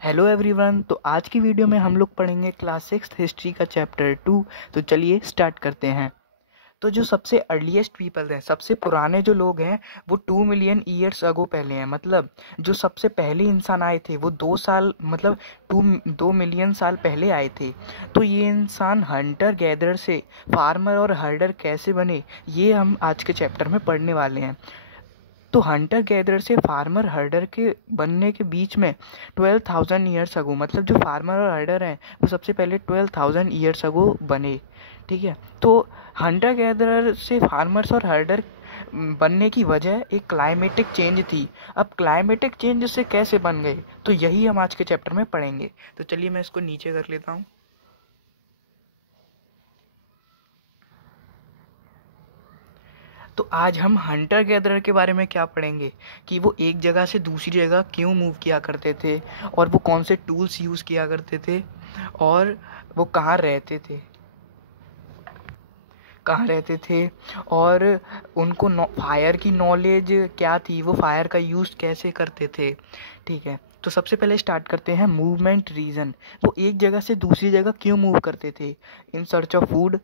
Hello everyone. तो आज की वीडियो में हम लोग पढ़ेंगे क्लास 6 हिस्ट्री का चैप्टर 2। तो चलिए स्टार्ट करते हैं। तो जो सबसे अर्लीस्ट पीपल हैं, सबसे पुराने जो लोग हैं, वो 2 मिलियन ईयर्स अगो पहले हैं। मतलब जो सबसे पहले इंसान आए थे वो 2 साल मतलब 2 मिलियन साल पहले आए थे। तो ये इंसान हंटर गैदरर से फार्मर और हर्डर कैसे बने, ये हम आज के चैप्टर में पढ़ने वाले हैं। तो हंटर गैदरर से फार्मर हर्डर के बनने के बीच में 12,000 ईयर्स अगो, मतलब जो फार्मर और हर्डर हैं वो सबसे पहले 12,000 ईयर्स अगो बने। ठीक है। तो हंटर गैदरर से फार्मर्स और हर्डर बनने की वजह एक क्लाइमेटिक चेंज थी। अब क्लाइमेटिक चेंज से कैसे बन गए, तो यही हम आज के चैप्टर में पढ़ेंगे। तो चलिए मैं इसको नीचे कर लेता हूँ। तो आज हम हंटर गैदरर के बारे में क्या पढ़ेंगे कि वो एक जगह से दूसरी जगह क्यों मूव किया करते थे, और वो कौन से टूल्स यूज़ किया करते थे, और वो कहाँ रहते थे, और उनको फायर की नॉलेज क्या थी, वो फायर का यूज़ कैसे करते थे। ठीक है। तो सबसे पहले स्टार्ट करते हैं मूवमेंट रीज़न। वो एक जगह से दूसरी जगह क्यों मूव करते थे? In search of food,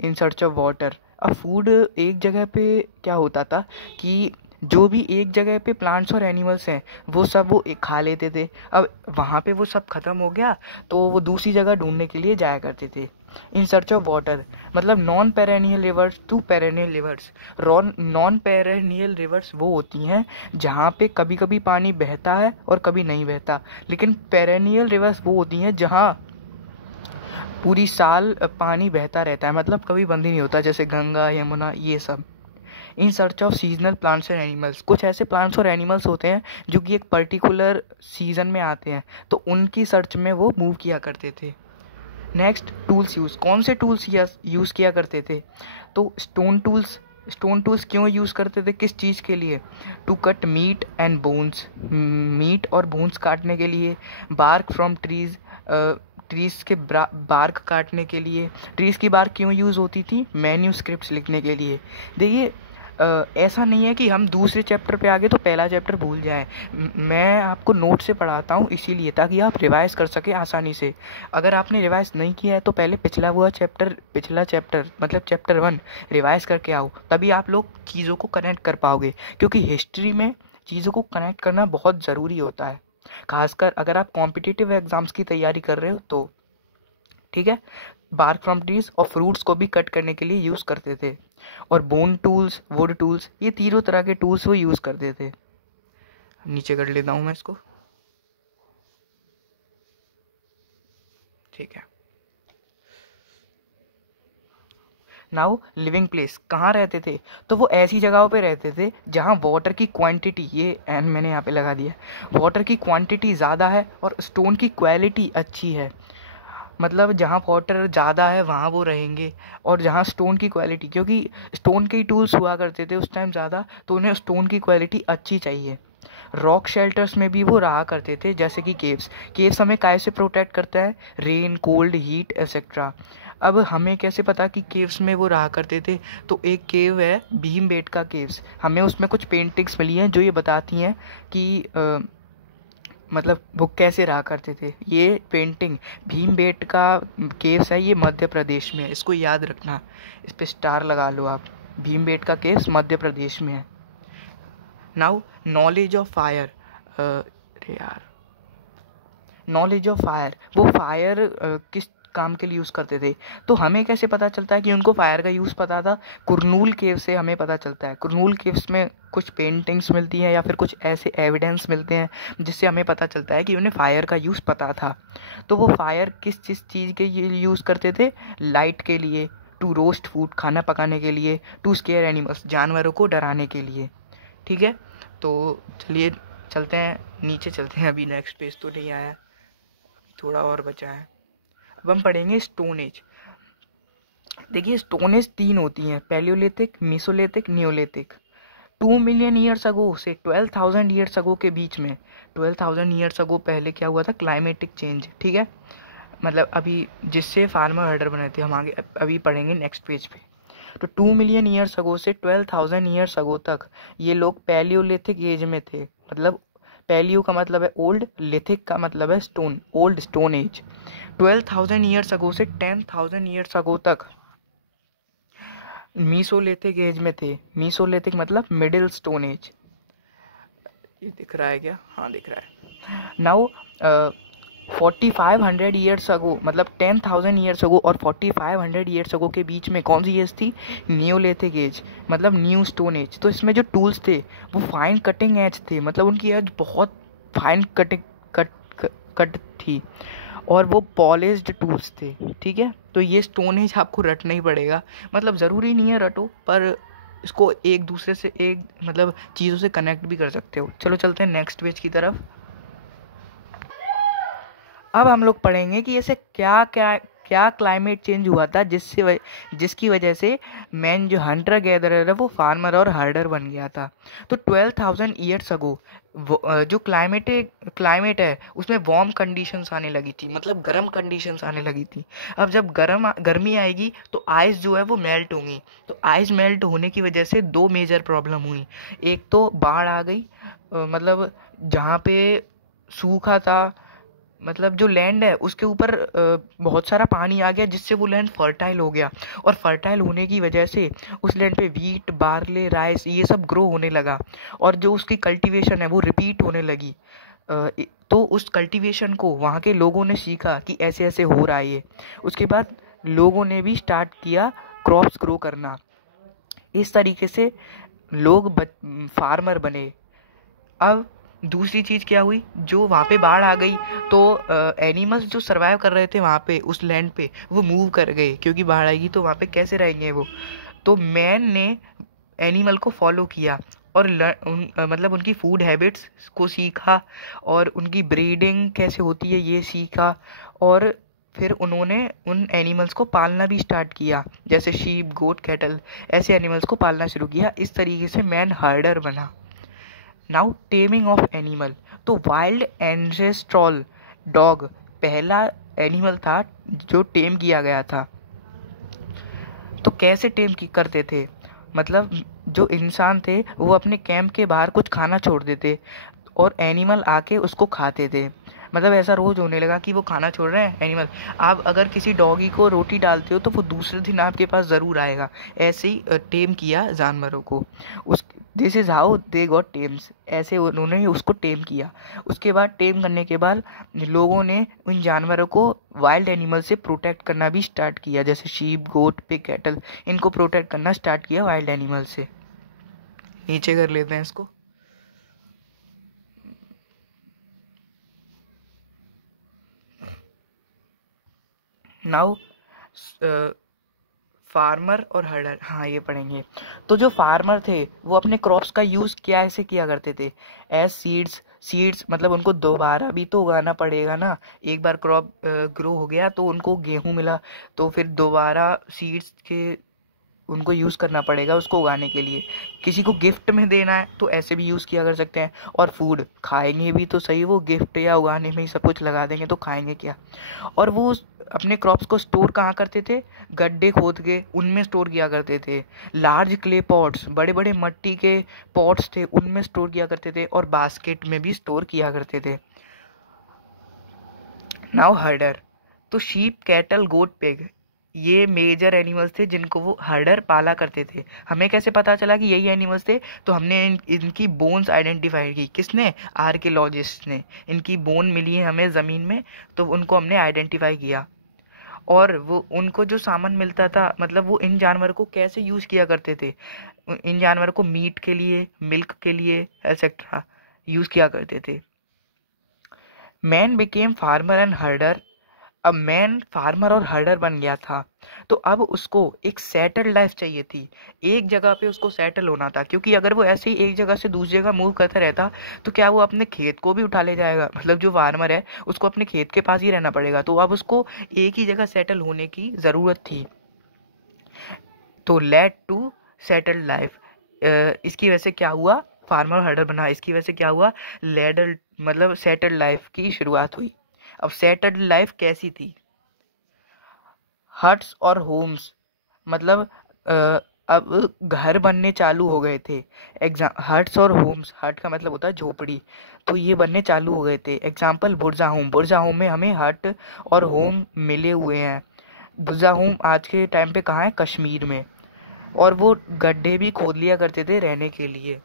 in search of water. अब फूड एक जगह पे क्या होता था कि जो भी एक जगह पे प्लांट्स और एनिमल्स हैं वो सब वो एक खा लेते थे। अब वहाँ पे वो सब ख़त्म हो गया तो वो दूसरी जगह ढूंढने के लिए जाया करते थे। इन सर्च ऑफ वाटर, मतलब non perennial rivers to perennial rivers. Non perennial rivers वो होती हैं जहाँ पे कभी कभी पानी बहता है और कभी नहीं बहता, लेकिन पेरेनियल रिवर्स वो होती हैं जहाँ पूरी साल पानी बहता रहता है, मतलब कभी बंद ही नहीं होता, जैसे गंगा, यमुना, ये सब। इन search of seasonal plants and animals, कुछ ऐसे प्लांट्स और एनिमल्स होते हैं जो कि एक पर्टिकुलर सीजन में आते हैं, तो उनकी सर्च में वो मूव किया करते थे। Next, tools use. कौन से टूल्स यूज़ किया करते थे? तो स्टोन टूल्स क्यों यूज़ करते थे, किस चीज़ के लिए? To cut meat and bones, meat और बोन्स काटने के लिए। बार्क फ्रॉम ट्रीज, ट्रीज के बार्क काटने के लिए। ट्रीज की बार्क क्यों यूज़ होती थी? मैन्यूस्क्रिप्ट्स लिखने के लिए। देखिए, ऐसा नहीं है कि हम दूसरे चैप्टर पे आ गए तो पहला चैप्टर भूल जाएं। मैं आपको नोट से पढ़ाता हूँ इसीलिए, ताकि आप रिवाइज कर सके आसानी से। अगर आपने रिवाइज नहीं किया है तो पहले पिछला चैप्टर मतलब चैप्टर 1 रिवाइज करके आओ, तभी आप लोग चीज़ों को कनेक्ट कर पाओगे। क्योंकि हिस्ट्री में चीज़ों को कनेक्ट करना बहुत ज़रूरी होता है, खासकर अगर आप कॉम्पिटिटिव एग्जाम्स की तैयारी कर रहे हो तो। ठीक है। बार्क फ्रॉम ट्रीज और फ्रूट्स को भी कट करने के लिए यूज़ करते थे। और बोन टूल्स, वुड टूल्स, ये तीनों तरह के टूल्स वो यूज़ करते थे। नीचे कर लेता हूँ मैं इसको। ठीक है। नाउ लिविंग प्लेस, कहाँ रहते थे? तो वो ऐसी जगहों पे रहते थे जहाँ वाटर की क्वांटिटी, ये एन मैंने यहाँ पे लगा दिया, वाटर की क्वांटिटी ज़्यादा है और स्टोन की क्वालिटी अच्छी है। मतलब जहाँ वाटर ज़्यादा है वहाँ वो रहेंगे, और जहाँ स्टोन की क्वालिटी, क्योंकि स्टोन के ही टूल्स हुआ करते थे उस टाइम ज़्यादा, तो उन्हें स्टोन की क्वालिटी अच्छी चाहिए। रॉक शेल्टर्स में भी वो रहा करते थे, जैसे कि केव्स हमें काय से प्रोटेक्ट करता है? Rain, cold, heat etcetera. अब हमें कैसे पता कि केव्स में वो रहा करते थे? तो एक केव है भीमबेटका केव्स, हमें उसमें कुछ पेंटिंग्स मिली हैं जो ये बताती हैं कि मतलब वो कैसे रहा करते थे। ये पेंटिंग भीमबेटका केव्स है, ये मध्य प्रदेश में है, इसको याद रखना, इस पे स्टार लगा लो आप। भीमबेटका केव्स मध्य प्रदेश में है। Now knowledge of fire. अरे यार, नॉलेज ऑफ फायर, वो फायर किस काम के लिए यूज़ करते थे? तो हमें कैसे पता चलता है कि उनको फायर का यूज़ पता था? कुरनूल केव से हमें पता चलता है। कुरनूल केव्स में कुछ पेंटिंग्स मिलती हैं या फिर कुछ ऐसे एविडेंस मिलते हैं जिससे हमें पता चलता है कि उन्हें फायर का यूज़ पता था। तो वो फायर किस चीज़ के यूज़ करते थे? लाइट के लिए, टू रोस्ट फूड, खाना पकाने के लिए, टू स्केयर एनिमल्स, जानवरों को डराने के लिए। ठीक है। तो चलिए चलते हैं, नीचे चलते हैं, अभी नेक्स्ट पेज तो नहीं आया, थोड़ा और बचा है। अब हम पढ़ेंगे स्टोन एज। देखिए, स्टोन एज 3 होती हैं, Palaeolithic, Mesolithic, Neolithic. 2 million years ago से 12,000 ईयर्स अगो के बीच में, 12,000 ईयर्स अगो पहले क्या हुआ था? Climatic change. ठीक है। मतलब अभी जिससे फार्मर हर्डर बने थे, हम आगे अभी पढ़ेंगे नेक्स्ट पेज पे। तो 2 मिलियन ईयर्स अगो से 12,000 ईयर्स अगो तक ये लोग पैलियोलिथिक एज में थे। मतलब पैलियो का मतलब है ओल्ड, लिथिक का मतलब है stone, old stone age. 12,000 years ago से 10,000 ईयर्स अगो तक मीसोलिथिक एज में थे। मीसोलिथिक मतलब मिडिल स्टोन एज। ये दिख रहा है क्या? हाँ दिख रहा है। नाउ 4500 ईयर्स अगो मतलब 10,000 ईयर्स अगो और 4500 ईयर्स अगो के बीच में कौन सी एज थी? नियोलिथिक एज मतलब न्यू स्टोन एज। तो इसमें जो टूल्स थे वो फाइन कटिंग एज थे, मतलब उनकी एज बहुत फाइन कट थी और वो पॉलिश्ड टूल्स थे। ठीक है, तो ये स्टोन एज आपको रटना ही पड़ेगा, मतलब ज़रूरी नहीं है रटो, पर इसको एक दूसरे से एक मतलब चीज़ों से कनेक्ट भी कर सकते हो। चलो चलते हैं नेक्स्ट पेज की तरफ। अब हम लोग पढ़ेंगे कि ऐसे क्या क्या क्या क्लाइमेट चेंज हुआ था जिसकी वजह से मैन जो हंटर गैदरर है वो फार्मर और हर्डर बन गया था। तो 12,000 ईयर्स अगो जो क्लाइमेट है उसमें वार्म कंडीशंस आने लगी थी, मतलब गर्म कंडीशंस आने लगी थी। अब जब गर्मी आएगी तो आइस जो है वो मेल्ट होंगी। तो आइस मेल्ट होने की वजह से दो मेजर प्रॉब्लम हुई। एक तो बाढ़ आ गई, मतलब जहाँ पे सूखा था, मतलब जो लैंड है उसके ऊपर बहुत सारा पानी आ गया जिससे वो लैंड फर्टाइल हो गया, और फर्टाइल होने की वजह से उस लैंड पे वीट, बार्ले, राइस ये सब ग्रो होने लगा, और जो उसकी कल्टीवेशन है वो रिपीट होने लगी। तो उस कल्टीवेशन को वहाँ के लोगों ने सीखा कि ऐसे ऐसे हो रहा है ये। उसके बाद लोगों ने भी स्टार्ट किया क्रॉप्स ग्रो करना। इस तरीके से लोग फार्मर बने। अब दूसरी चीज़ क्या हुई, जो वहाँ पे बाढ़ आ गई तो एनिमल्स जो सरवाइव कर रहे थे वहाँ पे उस लैंड पे वो मूव कर गए, क्योंकि बाढ़ आएगी तो वहाँ पे कैसे रहेंगे वो। तो मैन ने एनिमल को फॉलो किया और मतलब उनकी फूड हैबिट्स को सीखा और उनकी ब्रीडिंग कैसे होती है ये सीखा, और फिर उन्होंने उन एनिमल्स को पालना भी स्टार्ट किया, जैसे शीप, गोट, कैटल, ऐसे एनिमल्स को पालना शुरू किया। इस तरीके से मैन हर्डर बना। Now taming of animal. तो वाइल्ड एंसेस्ट्रल डॉग पहला एनिमल था जो टेम किया गया था। तो कैसे करते थे, मतलब जो इंसान थे वो अपने कैंप के बाहर कुछ खाना छोड़ देते और एनिमल आके उसको खाते थे। मतलब ऐसा रोज होने लगा कि वो खाना छोड़ रहे हैं एनिमल, आप अगर किसी डॉगी को रोटी डालते हो तो वो दूसरे दिन आपके पास ज़रूर आएगा। ऐसे ही टेम किया जानवरों को। उस this is how they got tames, ऐसे उन्होंने उसको टेम किया। उसके बाद टेम करने के बाद लोगों ने उन जानवरों को वाइल्ड एनिमल से प्रोटेक्ट करना भी स्टार्ट किया, जैसे शीप, गोट, पिग, कैटल, इनको प्रोटेक्ट करना स्टार्ट किया वाइल्ड एनिमल से। नीचे कर लेते हैं इसको। नाउ फार्मर और हर्डर, हाँ ये पढ़ेंगे। तो जो फार्मर थे वो अपने क्रॉप्स का यूज़ क्या ऐसे किया करते थे, एज सीड्स मतलब उनको दोबारा भी तो उगाना पड़ेगा ना। एक बार क्रॉप ग्रो हो गया तो उनको गेहूं मिला, तो फिर दोबारा सीड्स के उनको यूज़ करना पड़ेगा उसको उगाने के लिए। किसी को गिफ्ट में देना है तो ऐसे भी यूज़ किया कर सकते हैं, और फूड खाएंगे भी तो सही, वो गिफ्ट या उगाने में ही सब कुछ लगा देंगे तो खाएंगे क्या। और वो अपने क्रॉप्स को स्टोर कहाँ करते थे, गड्ढे खोद के उनमें स्टोर किया करते थे। लार्ज क्ले पॉट्स, बड़े बड़े मिट्टी के पॉट्स थे उनमें स्टोर किया करते थे, और बास्केट में भी स्टोर किया करते थे। नाउ हर्डर। तो शीप, कैटल, गोट, पिग ये मेजर एनिमल्स थे जिनको वो हर्डर पाला करते थे। हमें कैसे पता चला कि यही एनिमल्स थे, तो हमने इनकी बोन्स आइडेंटिफाई की। किसने? आर्कियोलॉजिस्ट ने। इनकी बोन मिली है हमें ज़मीन में, तो उनको हमने आइडेंटिफाई किया। और वो उनको जो सामान मिलता था, मतलब वो इन जानवर को कैसे यूज़ किया करते थे, इन जानवरों को मीट के लिए, मिल्क के लिए एक्सेट्रा यूज़ किया करते थे। Man became farmer and हर्डर। अब मैन फार्मर और हर्डर बन गया था, तो अब उसको एक सेटल्ड लाइफ चाहिए थी। एक जगह पे उसको सेटल होना था, क्योंकि अगर वो ऐसे ही एक जगह से दूसरी जगह मूव करता रहता तो क्या वो अपने खेत को भी उठा ले जाएगा, मतलब जो फार्मर है उसको अपने खेत के पास ही रहना पड़ेगा। तो अब उसको एक ही जगह सेटल होने की ज़रूरत थी। तो लेट टू सेटल्ड लाइफ, इसकी वजह से क्या हुआ, फार्मर हर्डर बना। इसकी वजह से क्या हुआ, लेडल मतलब सेटल्ड लाइफ की शुरुआत हुई। अब सेटल्ड लाइफ कैसी थी, हट्स और होम्स, मतलब अब घर बनने चालू हो गए थे। हट्स और होम्स, हट का मतलब होता है झोपड़ी, तो ये बनने चालू हो गए थे। एग्जाम्पल बुर्जा होम, बुर्जा होम में हमें हट और होम मिले हुए हैं। बुर्जा होम आज के टाइम पे कहाँ है? कश्मीर में। और वो गड्ढे भी खोद लिया करते थे रहने के लिए।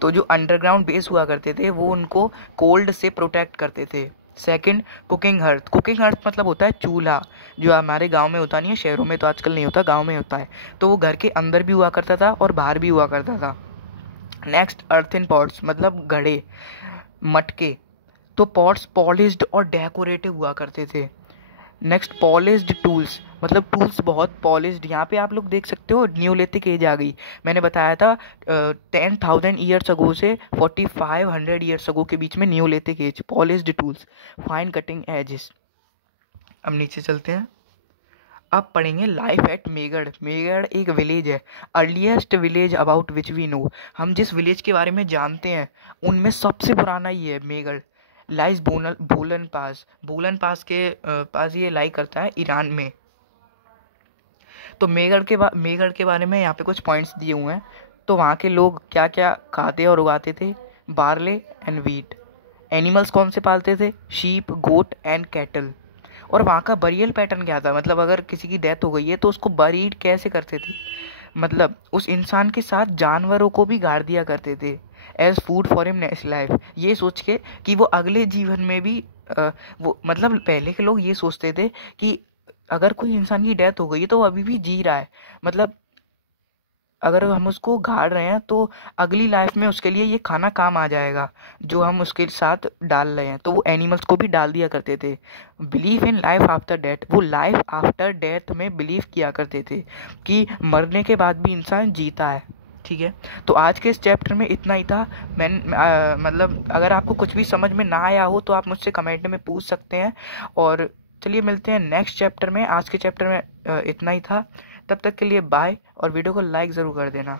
तो जो अंडरग्राउंड बेस हुआ करते थे वो उनको कोल्ड से प्रोटेक्ट करते थे। Second, cooking hearth. Cooking hearth मतलब होता है चूल्हा, जो हमारे गांव में होता नहीं है, शहरों में तो आजकल नहीं होता, गांव में होता है। तो वो घर के अंदर भी हुआ करता था और बाहर भी हुआ करता था। नेक्स्ट, अर्थन पॉट्स मतलब घड़े, मटके। तो पॉट्स पॉलिश्ड और डेकोरेटिव हुआ करते थे। नेक्स्ट, पॉलिश्ड टूल्स मतलब टूल्स बहुत पॉलिश्ड। यहाँ पे आप लोग देख सकते हो न्यूलिथिक एज आ गई। मैंने बताया था 10,000 ईयर्स अगो से 4,500 ईयर्स अगो के बीच में neolithic age. Polished tools, fine cutting edges. अब नीचे चलते हैं, अब पढ़ेंगे लाइफ एट मेगढ़। मेगढ़ एक विलेज है, earliest village about which we know. हम जिस विलेज के बारे में जानते हैं उनमें सबसे पुराना ही है मेगढ़। लाइज बोलन पास, बोलन पास के पास ये लाई करता है ईरान में। तो मेगढ़ के बारे में यहाँ पे कुछ पॉइंट्स दिए हुए हैं। तो वहाँ के लोग क्या क्या खाते और उगाते थे? Barley and wheat. एनिमल्स कौन से पालते थे? Sheep, goat and cattle. और वहाँ का बरियल पैटर्न क्या था? मतलब अगर किसी की डेथ हो गई है तो उसको बरीड कैसे करते थे? मतलब उस इंसान के साथ जानवरों को भी गाड़ दिया करते थे as food for him next life, ये सोच के कि वो अगले जीवन में भी वो मतलब पहले के लोग ये सोचते थे कि अगर कोई इंसान की डेथ हो गई है तो वो अभी भी जी रहा है, मतलब अगर हम उसको गाड़ रहे हैं तो अगली लाइफ में उसके लिए ये खाना काम आ जाएगा जो हम उसके साथ डाल रहे हैं। तो वो एनिमल्स को भी डाल दिया करते थे। Believe in life after death, वो लाइफ आफ्टर डेथ में बिलीव किया करते थे कि मरने के बाद भी इंसान जीता है। ठीक है, तो आज के इस चैप्टर में इतना ही था। मतलब अगर आपको कुछ भी समझ में ना आया हो तो आप मुझसे कमेंट में पूछ सकते हैं। और चलिए मिलते हैं नेक्स्ट चैप्टर में। आज के चैप्टर में इतना ही था। तब तक के लिए बाय, और वीडियो को लाइक ज़रूर कर देना।